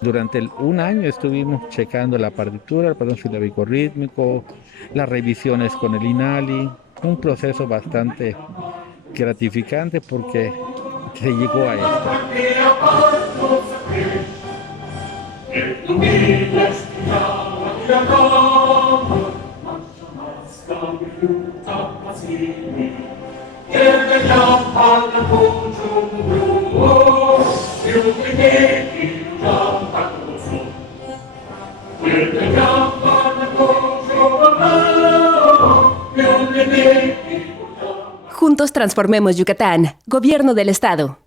Durante un año estuvimos checando la partitura, el patrón silábico rítmico, las revisiones con el INALI, un proceso bastante gratificante porque se llegó a esto. Juntos transformemos Yucatán. Gobierno del Estado.